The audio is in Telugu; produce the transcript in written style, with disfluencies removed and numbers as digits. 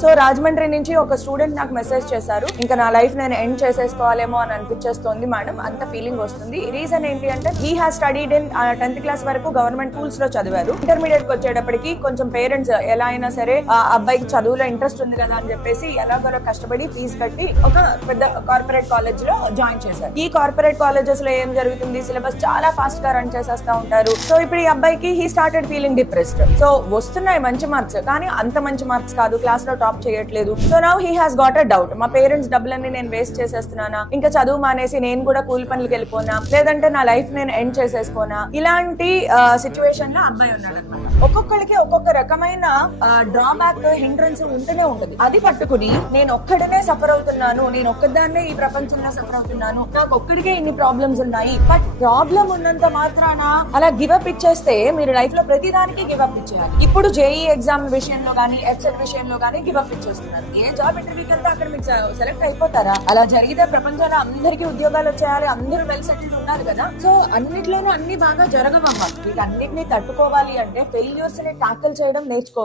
సో రాజమండ్రి నుంచి ఒక స్టూడెంట్ నాకు మెసేజ్ చేశారు, ఇంకా నా లైఫ్ నేను ఎండ్ చేసేసుకోవాలేమో అని అనిపించేస్తోంది మేడం, అంత ఫీలింగ్ వస్తుంది. రీజన్ ఏంటి అంటే he has studied in 10th class వరకు గవర్నమెంట్ స్కూల్స్ లో చదివారు. ఇంటర్మీడియట్ కి వచ్చేటప్పటికి కొంచెం పేరెంట్స్ ఎలా అయినా సరే ఆ అబ్బాయికి చదువులో ఇంట్రెస్ట్ ఉంది కదా అని చెప్పేసి ఎలాగో కష్టపడి ఫీజు కట్టి ఒక పెద్ద కార్పొరేట్ కాలేజ్ లో జాయిన్ చేశారు. ఈ కార్పొరేట్ కాలేజెస్ లో ఏం జరుగుతుంది, సిలబస్ చాలా ఫాస్ట్ గా రన్ చేసేస్తా ఉంటారు. సో ఇప్పుడు ఈ అబ్బాయికి he started feeling depressed. So వస్తున్నాయి మంచి మార్క్స్, కానీ అంత మంచి మార్క్స్ కాదు, క్లాస్ లో టాప్ చేయట్లేదు. So now he has got a doubt, మా పేరెంట్స్ డబ్బులన్నీ నేను వేస్ట్ చేసేస్తున్నానా, ఇంకా చదువు మానేసి నేను కూడా కూలి పనులకు వెళ్ళిపోనా, లేదంటే నా లైఫ్ నేను ఎండ్ చేసేసుకోనా, ఇలాంటి సిచ్యువేషన్ లో అబ్బాయి ఉన్నాడు అనమాట. ఒక్కొక్కరికి ఒక్కొక్క రకమైన డ్రాబ్యాక్ హిండ్రన్స్ ఉంటూనే ఉంటుంది. అది పట్టుకుని నేను ఒక్కడనే సఫర్ అవుతున్నాను, నేను ఒక్కదాన్నే ఈ ప్రపంచంలో సఫర్ అవుతున్నాను, నాకు ఒక్కడికే ఇన్ని ప్రాబ్లమ్స్ ఉన్నాయి. బట్ ప్రాబ్లం ఉన్నంత మాత్రాన అలా గివ్ అప్ ఇచ్చేస్తే మీరు లైఫ్ లో ప్రతి దానికి గివ్ అప్ ఇచ్చేయాలి. ఇప్పుడు జేఈ ఎగ్జామ్ విషయంలో గానీ ఎఫ్సెట్ విషయంలో గానీ గివ్ అప్ ఇచ్చేస్తున్నారు. ఏ జాబ్ ఇంటర్వ్యూకి వెళ్తే అక్కడ మీకు సెలెక్ట్ అయిపోతారా? అలా జరిగితే ప్రపంచంలో అందరికీ ఉద్యోగాలు వచ్చేయాలి, అందరూ వెల్ సెటిల్డ్ ఉన్నారు కదా. సో అన్నిట్లోనూ అన్ని బాగా జరగవమ్మా. వీటన్నిటిని తట్టుకోవాలి అంటే ఫెయిల్యూర్స్ ని టాకిల్ చేయడం నేర్చుకోవాలి.